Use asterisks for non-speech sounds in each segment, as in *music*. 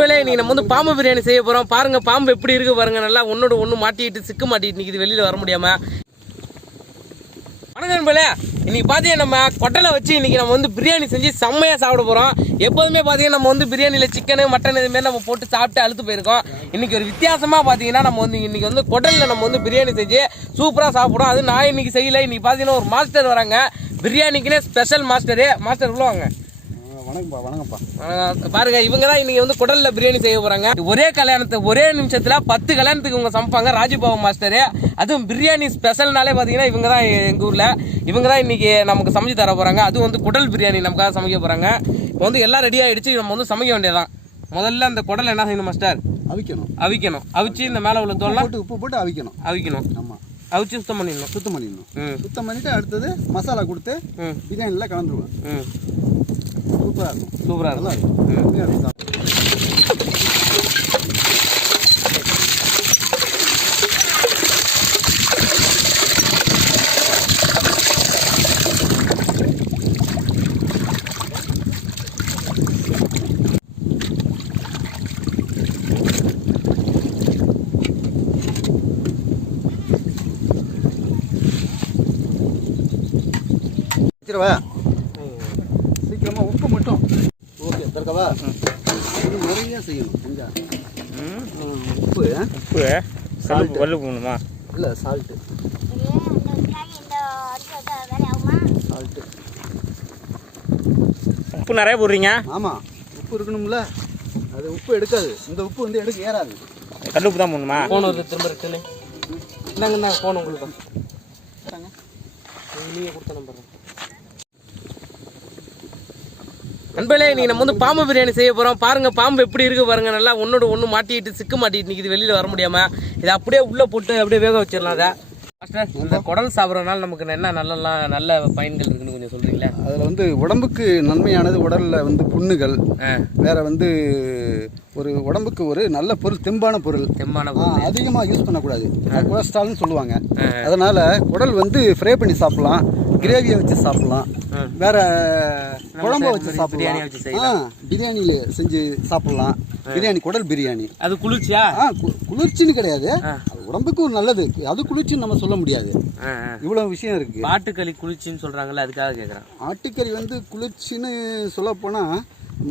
நண்பர்களே இன்னைக்கு நம்ம வந்து பாம்பு பிரியாணி செய்ய போறோம். பாருங்க பாம்பு எப்படி இருக்கு பாருங்க. நல்லா ஒன்னோட ஒண்ணு மாட்டிட்டு சிக்க மாட்டிட்டு நிக்குது. வெளியில வர முடியாம. வணக்கம் நண்பர்களே. இன்னைக்கு பாத்தீங்கன்னா நம்ம கொட்டலை வச்சு இன்னைக்கு நம்ம வந்து பிரியாணி செஞ்சு செம்மையா சாப்பிட போறோம். எப்போதுமே பாத்தீங்கன்னா நம்ம வந்து பிரியாணியில சிக்கனு மட்டன் இதுமாரி நம்ம போட்டு சாப்பிட்டு அழுத்து போயிருக்கோம். இன்னைக்கு ஒரு வித்தியாசமா பாத்தீங்கன்னா நம்ம வந்து இன்னைக்கு வந்து கொட்டல்ல நம்ம வந்து பிரியாணி செஞ்சு சூப்பரா சாப்பிடும் அது நான் இன்னைக்கு செய்யல. இன்னைக்கு பாத்தீங்கன்னா ஒரு மாஸ்டர் வராங்க. பிரியாணிக்குன்னே ஸ்பெஷல் மாஸ்டரு மாஸ்டர் உள்ள வாங்க. வணக்கம்ப்பா. வணக்கம்ப்பா பாருங்க இவங்க தான் இன்னைக்கு வந்து குடல்ல பிரியாணி செய்ய போறாங்க. ஒரே கல்யாணத்தை ஒரே நிமிஷத்துல பத்து கல்யாணத்துக்கு இவங்க சமைப்பாங்க ராஜபாபு மாஸ்டர். அதுவும் பிரியாணி ஸ்பெஷல்னாலே பாத்தீங்கன்னா இவங்க தான் எங்க ஊர்ல. இவங்க தான் இன்னைக்கு நமக்கு சமைச்சு தர போறாங்க. அதுவும் வந்து குடல் பிரியாணி நமக்காக சமைக்க போறாங்க. இப்போ வந்து எல்லாம் ரெடி ஆயிடுச்சு. நம்ம வந்து சமைக்க வேண்டியதான் முதல்ல அந்த குடல் என்ன செய்யணும் மாஸ்டர் அவிக்கணும். அவிக்கணும். அவிச்சு இந்த மேல உள்ள தோல்லாம் போட்டு உப்பு போட்டு அவிக்கணும். அவிக்கணும். ஆமாம் அவிச்சு சுத்தம் பண்ணிடணும். சுத்தம் பண்ணிடணும். சுத்தம் பண்ணிட்டு அடுத்தது மசாலா கொடுத்து பிரியாணியில் கலந்துருவேன். ம் சூப்பராக இருக்கும் சூப்பரா நல்லா இருக்கும் இருக்கும் ம் உண்மையா அப்படி சாப்பிடு. வச்சிடவா சீக்கிரமாக உப்பு மட்டும் ஓகே தற்கவா இன்னும் நிறைய செய்யணும் கொஞ்சம் ம் உப்பு உப்பு வல்லு போகணுமா இல்லை சால்ட்டு சால்ட்டு உப்பு நிறைய போடுறீங்க? ஆமாம் உப்பு இருக்கணும்ல. அது உப்பு எடுக்காது. இந்த உப்பு வந்து எடுக்க ஏறாது. கல்லுப்பு தான் போடணுமா? போன் வருது திரும்ப ரிட்டனு இந்தாங்க இந்தாங்க போன் உங்களுக்கு நீங்கள் கொடுத்த நம்பர் நண்பர்களே இன்னைக்கு நம்ம வந்து பாம்பு பிரியாணி செய்ய போறோம். பாருங்க பாம்பு எப்படி இருக்கு பாருங்க. நல்லா ஒன்னோட ஒண்ணு மாட்டிட்டு சிக்கு மாட்டிட்டு நிக்குது. வெளியில வர முடியாம. இதை அப்படியே உள்ள போட்டு அப்படியே வேக வச்சிடலாம் அதை. மாஸ்டர் இந்த குடல் சாப்பிட்றதுனால நமக்கு என்ன நல்ல நல்ல பயன்கள் இருக்குன்னு கொஞ்சம் சொல்றீங்களா? அதில் வந்து உடம்புக்கு நன்மையானது உடலில் வந்து புண்ணுகள். வேற வந்து ஒரு உடம்புக்கு ஒரு நல்ல பொருள் தெம்பான பொருள். தெம்மான அதிகமாக யூஸ் பண்ணக்கூடாது. கொலஸ்ட்ரால்னு சொல்லுவாங்க. அதனால குடல் வந்து ஃப்ரை பண்ணி சாப்பிடலாம். கிரேவியை வச்சு சாப்பிடலாம். வேற குழம்ப வச்சு பிரியாணி வச்சு சாப்பிடலாம் ஆ பிரியாணி செஞ்சு சாப்பிடலாம். பிரியாணி குடல் பிரியாணி. அது குளிர்ச்சியா? குளிர்ச்சின்னு கிடையாது. அது உடம்புக்கு ஒரு நல்லது. அது குளிர்ச்சின்னு நம்ம சொல்ல முடியாது. இவ்வளவு விஷயம் இருக்கு. பாட்டுக்களி குளிர்ச்சின்னு சொல்றாங்கல்ல அதுக்காக கேக்குறேன். ஆட்டுக்கறி வந்து குளிர்ச்சின்னு சொல்ல போனா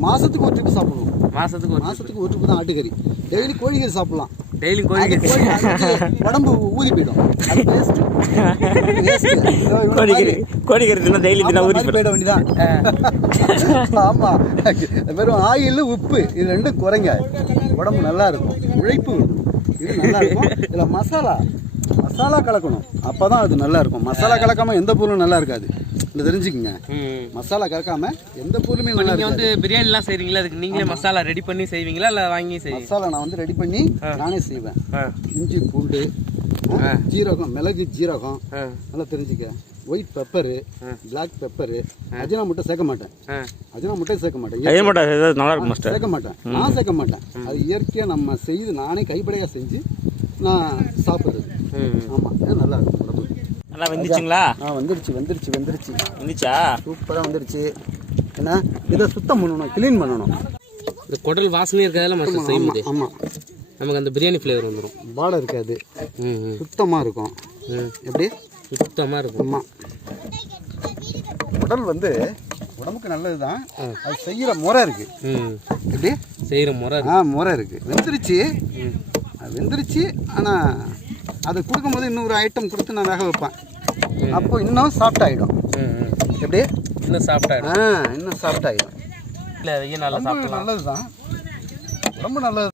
மாசத்துக்கு ஒரு ட்ரிப் சாப்பிடுவோம் மாசத்துக்கு மாசத்துக்கு ஒரு ட்ரிப் தான் ஆட்டுக்கறி. டெய்லி கோழிக்கறி சாப்பிடலாம். டெய்லி அது கோழி கோழி அதுக்கு உடம்பு ஊதி போயிடும். கோழிக்கறி கோழிக்கறி தின்னா டெய்லி ஆமா, மாதிரி போயிட வேண்டியதான் *laughs* ஆமா. வெறும் ஆயில் உப்பு இது ரெண்டும் குறைங்க. உடம்பு நல்லா இருக்கும். உழைப்பு இது நல்லா இருக்கும். இதுல மசாலா. மசாலா கலக்கணும். அப்பதான் அது நல்லா இருக்கும். மசாலா கலக்காம எந்த பொருளும் நல்லா இருக்காது. இது தெரிஞ்சுக்குங்க. மசாலா கலக்காம எந்த பொருளுமே நல்லா நீங்க இருக்காது வந்து பிரியாணி எல்லாம் செய்றீங்களா? அதுக்கு நீங்களே மசாலா ரெடி பண்ணி செய்வீங்களா? இல்ல வாங்கி செய்வீங்க மசாலா நான் வந்து ரெடி பண்ணி நானே செய்வேன். இஞ்சி பூண்டு. ஜீரகம் மிளகு ஜீரகம். நல்லா தெரிஞ்சுக்க. ஒயிட் பெப்பரு பிளாக் பெப்பரு அஜினா முட்டை சேர்க்க மாட்டேன். அஜினா முட்டை சேர்க்க மாட்டேன். சேர்க்க மாட்டேன். நான் சேர்க்க மாட்டேன். அது இயற்கையாக நம்ம செய்து நானே கைப்படையாக செஞ்சு நான் சாப்பிட்றது. ஆமாம் நல்லா இருக்கும் உடம்புக்கு. நல்லா வெந்துச்சுங்களா ஆ வந்துருச்சு வந்துருச்சு வந்துருச்சு. வந்துச்சா? சூப்பராக வந்துருச்சு. என்ன? இதை சுத்தம் பண்ணணும் க்ளீன் பண்ணணும். இந்த குடல் வாசனை இருக்கிறதால மஸ்ட் செய்ய முடியும் ஆமாம் நமக்கு அந்த பிரியாணி ஃப்ளேவர் வந்துடும் வாடை இருக்காது. சுத்தமாக இருக்கும். எப்படி? சுத்தமா இருக்கும். ஆமாம் உடல் வந்து உடம்புக்கு நல்லது தான் அது செய்கிற முறை இருக்குது ம். எப்படி? செய்யற முறை ஆ முறை இருக்குது வெந்துருச்சு. அது வெந்துருச்சு ஆனால் அதை கொடுக்கும்போது இன்னொரு ஐட்டம் கொடுத்து நான் வேக வைப்பேன். அப்போ இன்னும் சாஃப்ட் ஆகிடும் எப்படி? இன்னும் சாப்பிட்டாயிடும் ஆ இன்னும் சாஃப்ட் ஆகிடும் இல்லை நல்லது தான் ரொம்ப நல்லது.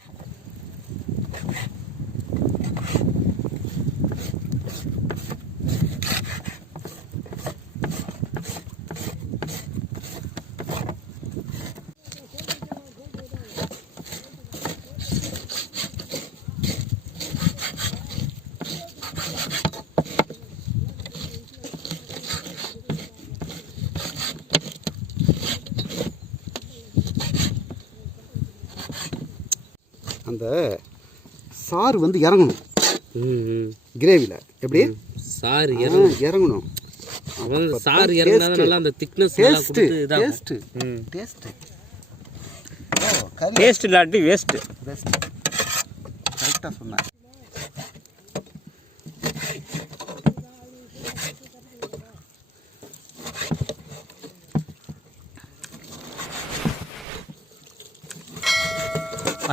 அந்த சாறு வந்து இறங்கணும். கிரேவியில் எப்படி? சாறு இறங்கணும். அவன் சாறு இறங்கினா நல்லா அந்த திக்னஸ் ம். டேஸ்ட்டு கறி டேஸ்ட் இல்லாட்டி வேஸ்ட்டு பெஸ்ட் கரெக்டாக சொன்னேன்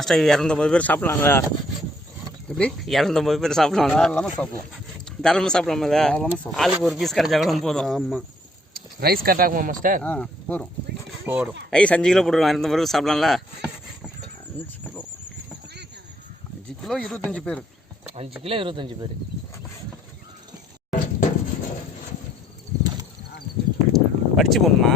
ஃபஸ்ட்டு இரநூத்தம்பது பேர் சாப்பிட்லாங்களா எப்படி? இரநூத்தம்பது பேர் சாப்பிட்லாங்களா தாராளமாக சாப்பிடலாம். தாராளமாக சாப்பிடலாமா இதை? சாப்பிடலாம். ஆளுக்கு ஒரு பீஸ் கிடைச்சா கூட போதும். ஆமாம் ரைஸ் கட்டாகுமா மாஸ்டர் ஆ போதும். போடும் ரைஸ் அஞ்சு கிலோ போட்டுருவோம் இரநூத்தம்பது பேர் சாப்பிட்லாம்ல. அஞ்சு கிலோ. அஞ்சு கிலோ இருபத்தஞ்சு பேர். அஞ்சு கிலோ இருபத்தஞ்சு பேர். படிச்சு போடணுமா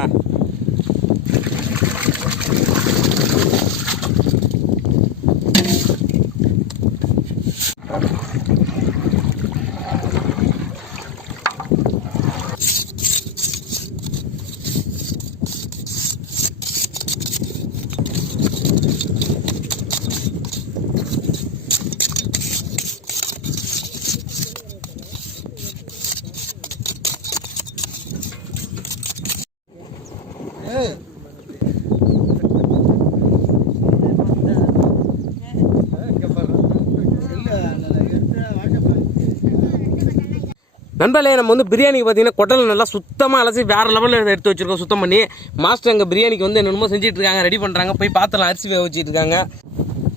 நண்பர்களே நம்ம வந்து பிரியாணிக்கு பார்த்தீங்கன்னா கொட்டலை நல்லா சுத்தமாக அலசி வேற லெவலில் எடுத்து வச்சிருக்கோம் சுத்தம் பண்ணி. மாஸ்டர் அங்கே பிரியாணிக்கு வந்து என்னென்னமோ செஞ்சுட்டு இருக்காங்க ரெடி பண்ணுறாங்க போய் பார்த்தலாம் அரிசி வேக வச்சிட்டு இருக்காங்க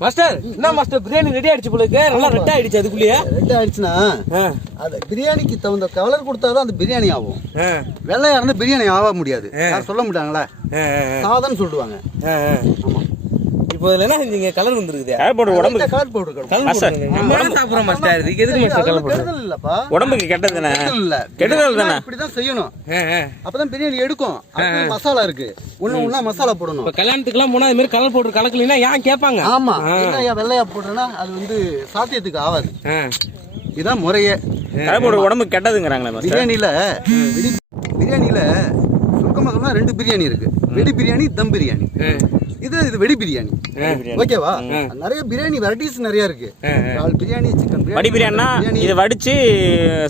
மாஸ்டர் என்ன மாஸ்டர் பிரியாணி ரெடி ஆயிடுச்சு போல இருக்கு. நல்லா ரெட் ஆயிடுச்சு அதுக்குள்ளேயே. ரெட் ஆயிடுச்சுன்னா அது பிரியாணிக்கு தகுந்த கலர் கொடுத்தா தான் அந்த பிரியாணி ஆகும். வெள்ளையா இருந்தா பிரியாணி ஆக முடியாது. சொல்ல மாட்டாங்களே? சாதம்னு சொல்லுவாங்க. இப்போ என்ன செஞ்சீங்க? கலர் வந்துருக்குது. யார் போட்டு உடம்புக்கு கலர் பவுடர் கலர் கலர் சாப்பிட்றோம் மாஸ்டர் இதுக்கு எதுக்கு மாஸ்டர் கலர் போடுறது? கெடுதல் இல்லப்பா உடம்புக்கு கெட்டது தானே? இல்ல கெடுதல் தானே? இப்படிதான் செய்யணும். அப்பதான் பிரியாணி எடுக்கும். மசாலா இருக்கு. ஒண்ணு ஒண்ணா மசாலா போடணும். இப்போ கல்யாணத்துக்குலாம் போனால் அது மாதிரி கலர் போட்டு கலக்கலைன்னா ஏன் கேட்பாங்க? ஆமா. இல்லையா வெள்ளையா போட்டோன்னா அது வந்து சாத்தியத்துக்கு ஆகாது ஆ. இதான் முறையே. கடை போட்டு உடம்புக்கு கெட்டதுங்கிறாங்களே பிரியாணியில பிரியாணியில சுருக்கமாக சொன்னா ரெண்டு பிரியாணி இருக்கு. வெடி பிரியாணி தம் பிரியாணி. இது இது வெடி பிரியாணி. ஓகேவா? நிறைய பிரியாணி வெரைட்டிஸ் நிறைய இருக்கு. இறால் பிரியாணி சிக்கன் வடி பிரியாணினா இதை வடிச்சு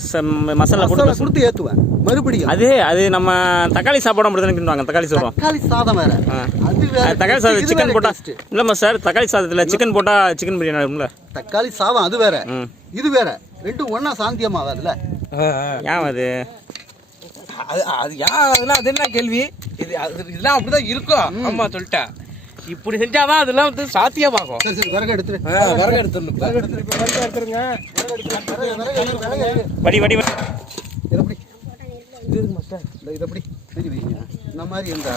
ச- மசாலா போட்டு கொடுத்து ஏத்துவேன். மறுபடியும். அது அது நம்ம தக்காளி சாப்பாடு மட்டும் தான் கிண்டுவாங்க தக்காளி சாதம் தக்காளி சாதம் வேற. அது தக்காளி சாதம் சிக்கன் போட்டா. இல்லைம்மா சார் தக்காளி சாதத்தில் சிக்கன் போட்டா சிக்கன் பிரியாணி இருக்கும்ல தக்காளி சாதம் அது வேற. இது வேற. ரெண்டும் ஒண்ணா சாந்தியமாகாதுல்ல ஏன் அது? அது அது யாருன்னா அது என்ன கேள்வி? இது அது இதெல்லாம் அப்படிதான் இருக்கும். ஆமா சொல்லிட்டேன் இப்படி செஞ்சாதான் அதெல்லாம் வந்து சாத்தியமாகும். சரி சரி விறகு எடுத்துரு. விறகு எடுத்துடணும் விறகு எடுத்துரு. இப்ப விறகு எடுத்துருங்க. விறகு எடுத்துரு விறகு விறகு எடு, விறகு எடு. வடி வடி வடி. இது எப்படி? இந்த இது எப்படி? சரி வைங்க இந்த மாதிரி இருந்தா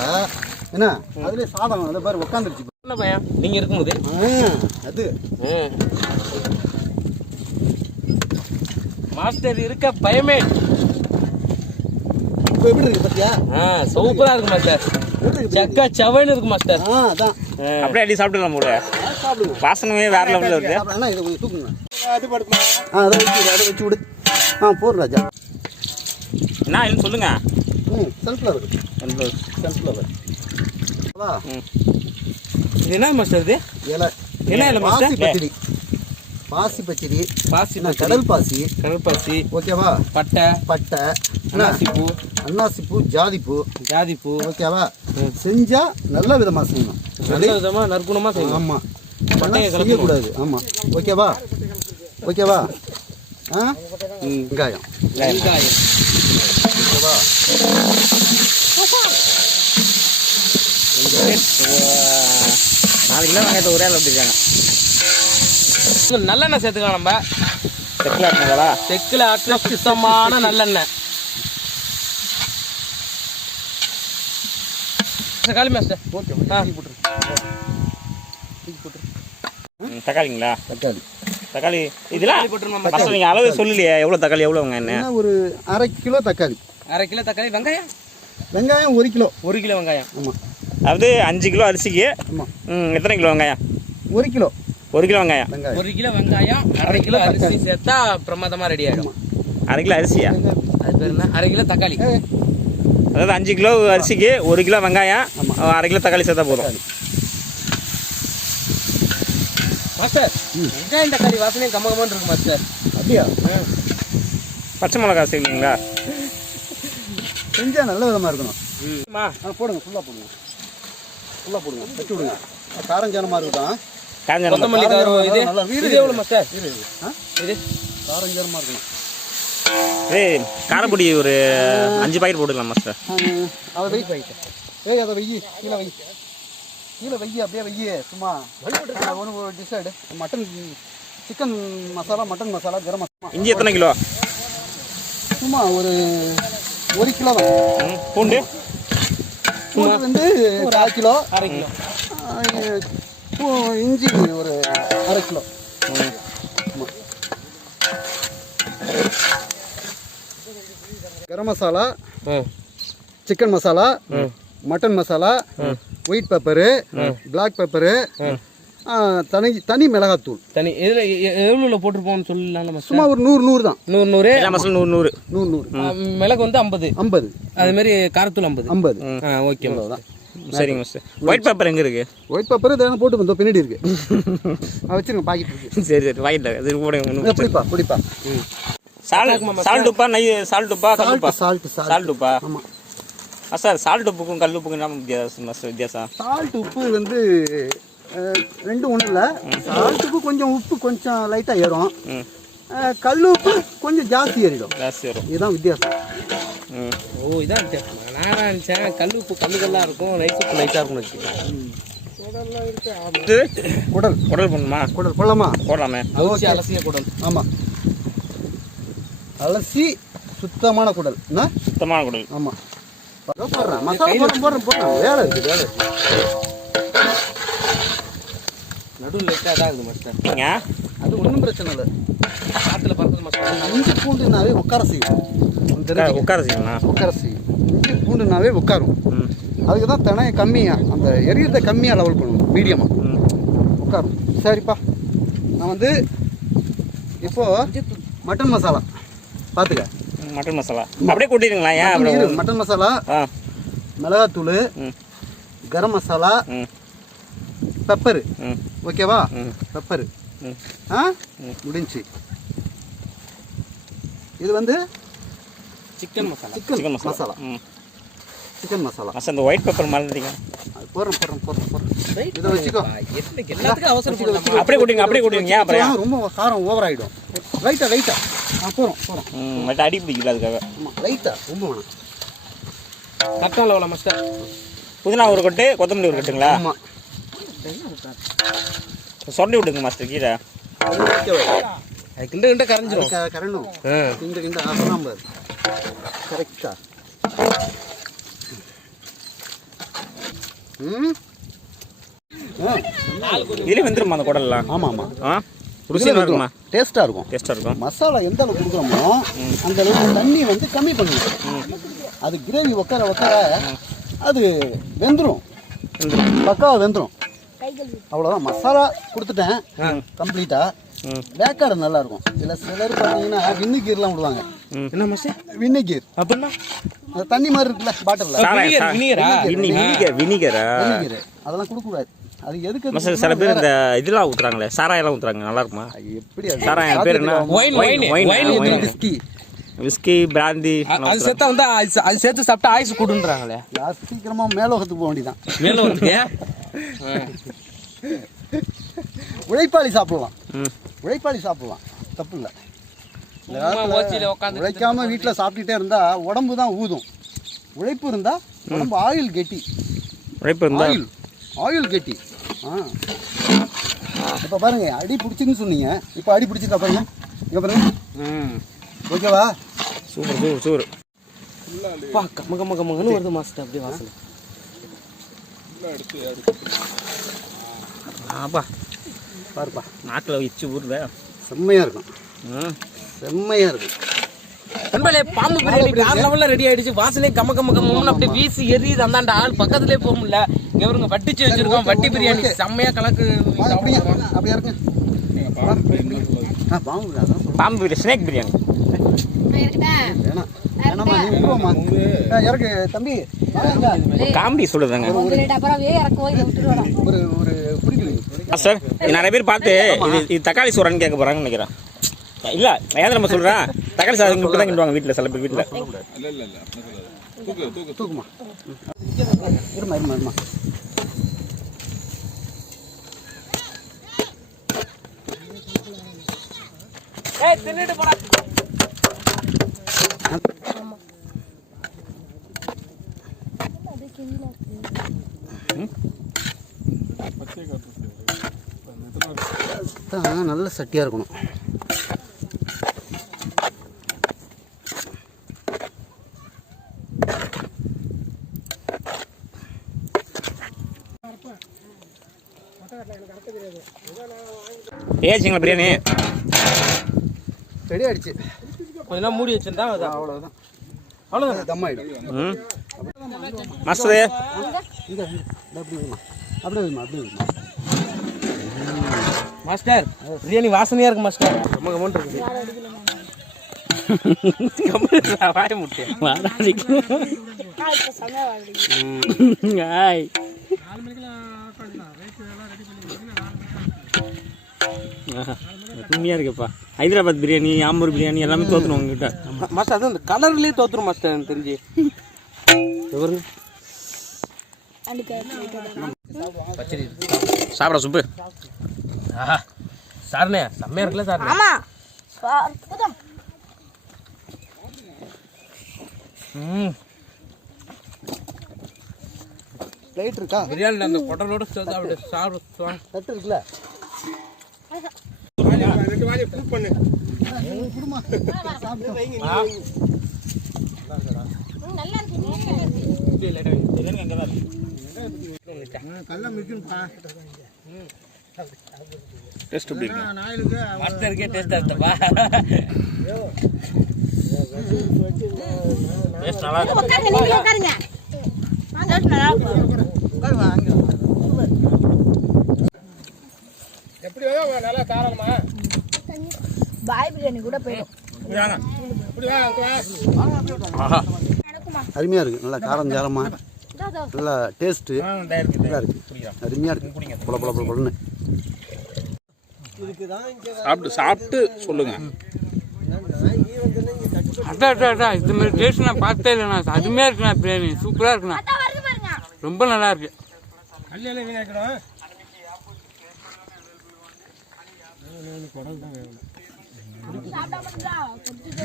என்ன? அதுலயே சாதம் அதை பாரு உட்காந்துருச்சு என்ன பையன்? நீங்க இருக்கும்போது? அது. மாஸ்டர் இருக்க பயமே. இப்போ எப்படி இருக்கு பாத்தியா? ஆ சூப்பரா இருக்கு மாஸ்டர் எப்படி இருக்கு சக்கா செவன்னு இருக்கு மாஸ்டர் ஆ அதான். அப்படியே அடி சாப்பிட்டுலாம் போல. வாசனமே வேற லெவலில் இருக்கு. அப்புறம் என்ன இதை கொஞ்சம் தூக்குங்க. ஆ அதை வச்சு அதை வச்சு விடு. ஆ போடு ராஜா. என்ன இல்லைன்னு சொல்லுங்க. ம் சன்ஃப்ளவர் சன்ஃப்ளவர் வா. இது என்ன மாஸ்டர் இது? இலை. என்ன இலை பாசி மாஸ்டர் பச்சடி. பாசி பச்சடி. பாசி கடல் பாசி. கடற்பாசி ஓகேவா? பட்டை. பட்டை. அன்னாசி பூ அன்னாசி பூ ஜாதி பூ ஜாதி பூ ஓகேவா? செஞ்சா நல்ல விதமா செய்யணும். நல்ல விதமா நற்குணமா செய்யணும். ஆமா. பட்டையை பண்ணா செய்யக்கூடாது ஆமா. ஓகேவா? ஓகேவா? ஆ? வெங்காயம். வெங்காயம். ஓகேவா? நாலு கிலோ வெங்காயத்தை ஒரே இன்னும் நல்லெண்ணெய் சேர்த்துக்கலாம் நம்ம. செட்டில் ஆட்டினதா செக்கில் ஆட்டின சுத்தமான நல்லெண்ணெய். மாஸ்டர், காளி மாஸ்டர் ஓகே ஆ. தக்காளிங்களா? தக்காளி. தக்காளி இதெல்லாம் போட்டுருமா நீங்கள் அளவு சொல்லலையே எவ்வளோ தக்காளி எவ்வளோ வெங்காயம் என்ன ஒரு அரை கிலோ தக்காளி. அரை கிலோ தக்காளி வெங்காயம்? வெங்காயம் ஒரு கிலோ. ஒரு கிலோ வெங்காயம். ஆமாம் அதாவது அஞ்சு கிலோ அரிசிக்கு ஆமாம் ம், எத்தனை கிலோ வெங்காயம்? ஒரு கிலோ. ஒரு கிலோ வெங்காயம். வெங்காயம். ஒரு கிலோ வெங்காயம் அரை கிலோ அரிசி சேர்த்தா பிரமாதமா ரெடி ஆயிடும். அரை கிலோ அரிசியா? அது பேர் என்ன? அரை கிலோ தக்காளி. அதாவது அஞ்சு கிலோ அரிசிக்கு ஒரு கிலோ வெங்காயம் அரை கிலோ தக்காளி சேர்த்தா போதும். மாஸ்டர் வெங்காயம் தக்காளி வாசனையும் கம்ம இருக்கு மாஸ்டர். அப்படியா? பச்சை மிளகா செய்வீங்களா செஞ்சா நல்ல விதமா இருக்கணும். போடுங்க ஃபுல்லாக போடுங்க. ஃபுல்லாக போடுங்க வச்சு விடுங்க. காரஞ்சானமாக இருக்குதான் காஞ்ச கொத்தமல்லி கரு இது நல்லா வீடு எவ்வளோ மாஸ்டர்? இது? காரஞ்சானமாக இருக்கணும். ஏய் காரப்பொடி ஒரு அஞ்சு பாக்கெட் போட்டுக்கலாம் மாஸ்டர் அதை வெய் ஏய் அதை வெய்யி கீழே வை. கீழே வெய்யி அப்படியே வெய்யி சும்மா. ஒன்று ஒரு decide mutton chicken masala mutton masala garam masala. இஞ்சி எத்தனை கிலோ? சும்மா ஒரு ஒரு கிலோ தான். பூண்டு. பூண்டு வந்து கால் கிலோ. அரை கிலோ ஆ, பூ இஞ்சி ஒரு அரை கிலோ ம். ஆமா. Garam masala chicken masala mutton masala white pepper black pepper தனி தனி மிளகாத்தூள். தனி இதில் எவ்வளோ போட்டிருப்போம்னு சொல்லலாம்ல மாஸ்டர் சும்மா ஒரு நூறு நூறு தான். நூறு நூறு? மசாலா நூறு நூறு. நூறு நூறு. மிளகு வந்து ஐம்பது. ஐம்பது. அது மாதிரி காரத்தூள் ஐம்பது. ஐம்பது. ஆ ஓகே அவ்வளோதான் சரிங்க மாஸ்டர் ஒயிட் பேப்பர் எங்கே இருக்கு? ஒயிட் பெப்பர் இதெல்லாம் போட்டு வந்தோம் பின்னாடி இருக்கு. *laughs* அதை வச்சிருங்க பாக்கெட் இருக்கு. சரி சரி பாக்கெட்டில் இது போடுங்க பிடிப்பா பிடிப்பா. சால்ட் சால்ட் உப்பா நெய் சால்ட் உப்பா கல் உப்பா சால்ட் சால்ட் சால்ட் உப்பா ஆமாம் சார் சால்ட் உப்புக்கும் கல் உப்புக்கும் என்ன வித்தியாசம் வித்தியாசம்? சால்ட் உப்பு வந்து ரெண்டும் ஒன்றும் இல்லை. சால்ட் உப்பு கொஞ்சம் உப்பு கொஞ்சம் லைட்டாக ஏறும். கல் உப்பு கொஞ்சம் ஜாஸ்தி ஏறிடும். ஜாஸ்தி வரும் இதுதான் வித்தியாசம். ஓ இதான் வித்தியாசம். நான் நினச்சேன் கல் உப்பு கல்லு கல்லாக இருக்கும் ரைஸ் உப்பு லைட்டாக இருக்கும்னு வச்சுக்கேன் குடல். குடல் பண்ணுமா குடல் போடலாமா? போடலாமே. அலசிய குடல். ஆமாம் அலசி சுத்தமான குடல். என்ன? சுத்தமான குடல். ஆமாம் போடுறேன். மசாலா போடுறேன் போடுறேன் போடுறேன். வேலை இருக்குது வேலை நடுவில் லைட்டாக தான் இருக்குது மாஸ்டர் அது ஒன்றும் பிரச்சனை இல்லை. காற்றுல பறக்குது மாஸ்டர் இஞ்சி பூண்டுனாவே உட்கார செய்யும். உட்கார செய்யணும்ண்ணா உட்கார செய்யும். இஞ்சி பூண்டுனாவே உட்காரும். அதுக்கு தான் தினை கம்மியாக அந்த எரியத்தை கம்மியாக லெவல் பண்ணணும் மீடியமாக உட்காரும். சரிப்பா. நான் வந்து இப்போ மட்டன் மசாலா பார்த்துக்க மட்டன் மசாலா. அப்படியே கொட்டிடுங்களா? ஏன் மட்டன் மசாலா ஆ. மிளகாத்தூள் ம். கரம் மசாலா ம். பெப்பரு. ம். ஓகேவா? ம். பெப்பரு. ம். ஆ? முடிஞ்சு. இது வந்து சிக்கன் மசாலா. சிக்கன் மசாலா. மசாலா. ம். சிக்கன் மசாலா. மாஸ்டர் இந்த ஒயிட் பேப்பர் மறந்துட்டீங்க அது போடுறேன் போடுறேன் போடுறேன் போடுறேன். இதை வச்சுக்கோ. எல்லாத்துக்கும் அவசரப்படலாமா அப்படியே கொட்டிங்க அப்படியே கொட்டிங்க ஏன்? ரொம்ப காரம் ஓவர் ஆகிடும் லைட்டாக ஆ போகிறோம் மட்டும் அடி பிடிக்கல அதுக்காக. ஆமாம் லைட்டாக ரொம்ப வேணாம். தக்காளி எவ்வளோ மாஸ்டர் புதினா ஒரு கட்டு கொத்தமல்லி ஒரு கட்டுங்களா? ஆமாம் சொண்டி விட்டுங்க மாஸ்டர் அது கிண்ட கிண்ட கரைஞ்சிரும். கரணும். கிண்ட கிண்ட ஆசனம் பாரு. கரெக்டா ம்? இதுலேயே வந்துருமா அந்த குடல்லாம்? ஆமாம் ஆமாம் ஆ? ருசியாக இருக்குமா. டேஸ்ட்டாக இருக்கும். டேஸ்ட்டாக இருக்கும். மசாலா எந்த அளவுக்கு கொடுக்குறோமோ அந்த அளவுக்கு தண்ணி வந்து கம்மி பண்ணணும் அது கிரேவி உட்கார உட்கார அது வெந்துடும் பக்காவாக வெந்துடும் அவ்வளோதான் மசாலா கொடுத்துட்டேன். கம்ப்ளீட்டாக ம். வேக்காடு நல்லா இருக்கும். சில சிலர் பார்த்தீங்கன்னா வின்னிகீர்லாம் விடுவாங்க. என்ன மாஸ்டர்? வின்னிகீர் அப்படின்னா அது தண்ணி மாதிரி இருக்குல்ல பாட்டிலில் சாராயம், வினிகர், வினிகரா? வினி வினிகர் அதெல்லாம் கொடுக்கக்கூடாது. அது எதுக்கு மாஸ்டர் சில பேர் இந்த இதெல்லாம் ஊத்துறாங்களே சாராயெல்லாம் ஊத்துறாங்க நல்லா இருக்குமா எப்படி சாராயம் பேர் என்ன? Wine, wine wine. Whisky whisky brandy அது சேர்த்தா வந்து அது- அது சேர்த்து சாப்பிட்டா ஆயுசு கூடுன்றாங்களே. சீக்கிரமா மேலோகத்துக்கு போக வேண்டியதான் மேல வந்து *laughs* உழைப்பாளி சாப்பிடலாம் ம். உழைப்பாளி சாப்பிடலாம் தப்பு இல்லை. உழைக்காம வீட்டில் சாப்பிட்டுட்டே இருந்தா உடம்பு தான் ஊதும். உழைப்பு இருந்தா உடம்பு ஆயில் கெட்டி. உழைப்பு இருந்தா ஆயில் ஆயில் கெட்டி. ஆ. இப்போ பாருங்க அடி பிடிச்சின்னு சொன்னீங்க. இப்போ அடி பிடிச்சிருக்கா பாருங்க. இங்க பாருங்க. ம். ஓகேவா? Super super super. பா கம்ம கம்ம கம்மன்னு வருது மாஸ்டர். அப்படியே வாசனை ஆப்பா பாருப்பா. நாக்கில் வச்சு ஊறுத செம்மையா இருக்கும். ம் செம்மையா இருக்கும். நண்பர்களே பாம்பு பிரியாணி வேற லெவல்ல ரெடி ஆயிடுச்சு. வாசலே கம்ம கம்ம கம்மன்னு அப்படியே வீசி எரியுது. அந்தாண்ட ஆள் பக்கத்துலயே போக முடியல. இங்க இவருங்க வட்டிச்சு வச்சிருக்கோம். வட்டி பிரியாணி. செம்மையா கலக்கு அப்படியே இருக்கு பாம்பு ஸ்னேக் பிரியாணி. இறக்கு தம்பி. காமெடி சொல்லுதாங்க. ஒரு ஒரு சார் நிறைய பேர் பார்த்து இது இது தக்காளி சோறான்னு கேட்க போறாங்கன்னு நினைக்கிறேன். இல்ல ஏன் நம்ம சொல்றேன் தக்காளி சாதம் இங்கே தான் கிண்டுவாங்க வீட்டில் சில பேர் வீட்டில் தூக்குமா? இருமா இருமா. இருமா ஏய் தின்னுட்டு போடா நல்ல சட்டியாக இருக்கணும். ஏச்சிங்களா பிரியாணி? ரெடி ஆயிடுச்சு கொஞ்ச நேரம் மூடி வச்சிருந்தா அது அவ்வளோதான் அவ்வளோதான் தம் ஆகிடும் ம். மாஸ்டர் இங்கே அப்படி அப்படியே அப்படியே மாஸ்டர் பிரியாணி வாசனையா இருக்கு மாஸ்டர். ரொம்ப கமெண்ட் இருக்குது வாய ஆய். *laughs* உண்மையாக இருக்குப்பா. ஹைதராபாத் பிரியாணி ஆம்பூர் பிரியாணி எல்லாமே தோற்றுணும் உங்ககிட்ட. மாஸ்டர் அது இந்த கலர்லயே தோத்துரும் மாஸ்டர் எனக்கு தெரிஞ்சு. எவருங்க? சாப்பிட சுப்பு. ஆஹா. சார்ண்ணே செம்மையா இருக்குல்ல சார் ம். லைட் இருக்கா? பிரியாணி அந்த குடலோட சேர்த்து அப்படி சாப்பிடு தட்டு இருக்குல்ல நல்லா இருக்கு டேஸ்ட் எப்படி இருக்கு? மாஸ்டருக்கே டேஸ்ட் ஆகுதுப்பா டேஸ்ட் நல்லா இருக்கு. உட்காருங்க நீங்க உட்காருங்க. வாங்க நல்லா இருக்கும் பாய் பிரியாணி கூட போயிடும் அருமையாக இருக்குது நல்லா காரம் ஜாரமாக நல்லா டேஸ்ட்டு நல்லா இருக்குது அருமையாக இருக்குது புல புல புல புலன்னு. சாப்பிட்டு சாப்பிட்டு சொல்லுங்க. அதான் அதான் அதான். இது மாதிரி டேஸ்ட் நான் பார்த்தே இல்லைண்ணா அருமையாக இருக்குண்ணா பிரியாணி. சூப்பராக இருக்குண்ணா. ரொம்ப நல்லா இருக்கு சாப்பிடாம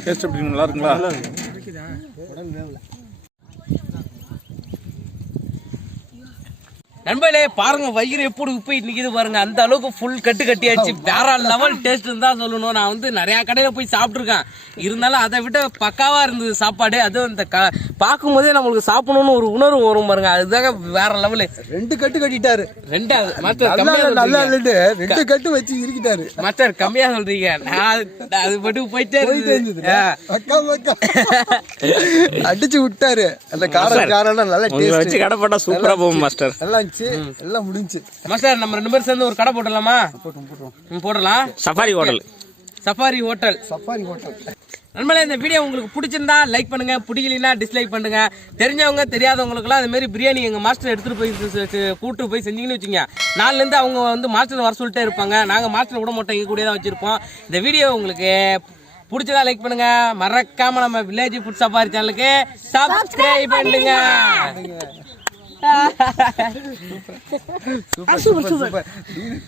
டேஸ்ட் எப்படி நல்லா இருக்குங்களா? நண்பர்களே பாருங்க வயிறு எப்படி உப்பிட்டு நிக்குது பாருங்க. அந்த அளவுக்கு ஃபுல் கட்டு கட்டியாச்சு. வேற லெவல் டேஸ்ட் இருந்தா சொல்லணும். நான் வந்து நிறைய கடையில போய் சாப்பிட்டுருக்கேன். இருந்தாலும் அதை விட பக்காவா இருந்தது சாப்பாடு. அதுவும் இந்த க பார்க்கும் போதே நம்மளுக்கு சாப்பிடணும்னு ஒரு உணர்வு வரும் பாருங்க. அதுதாங்க வேற லெவலு ரெண்டு கட்டு கட்டிட்டாரு. ரெண்டாவது மாஸ்டர் நல்லா கம்மியா இல்ல, நல்லா சொல்றீங்க. இல்லைன்னு ரெண்டு கட்டு வச்சு இருக்கிட்டாரு மாஸ்டர் கம்மியா சொல்றீங்க. நான் அது- மட்டும் போயிட்டே இருந்தது. அடிச்சு விட்டாரு. அந்த காரம் காரம் நல்ல வச்சு கடை போட்டால் சூப்பராக போகும் மாஸ்டர் நல்லா இருந்துச்சு எல்லாம் முடிஞ்சுச்சு மாஸ்டர் நம்ம ரெண்டு பேரும் சேர்ந்து ஒரு கடை போட்டுடலாமா? ம், போடலாம். Safari Hotel. Safari Hotel. Safari Hotel. நண்பர்களே இந்த வீடியோ உங்களுக்கு பிடிச்சிருந்தா லைக் பண்ணுங்க பிடிக்கலைன்னா டிஸ்லைக் பண்ணுங்க. தெரிஞ்சவங்க தெரியாதவங்களுக்குலாம் அது மாதிரி பிரியாணி எங்க மாஸ்டர் எடுத்துட்டு போய் கூட்டு போய் செஞ்சீங்கன்னு வச்சுங்க நாலுல இருந்து அவங்க வந்து மாஸ்டர் வர சொல்லிட்டே இருப்பாங்க. நாங்க மாஸ்டர் விட மாட்டோம் எங்க கூட தான் வச்சிருப்போம். இந்த வீடியோ உங்களுக்கு பிடிச்சதா லைக் பண்ணுங்க. மறக்காம நம்ம வில்லேஜ் ஃபுட் சஃபாரி சேனலுக்கு சப்ஸ்கிரைப் பண்ணுங்க. Super super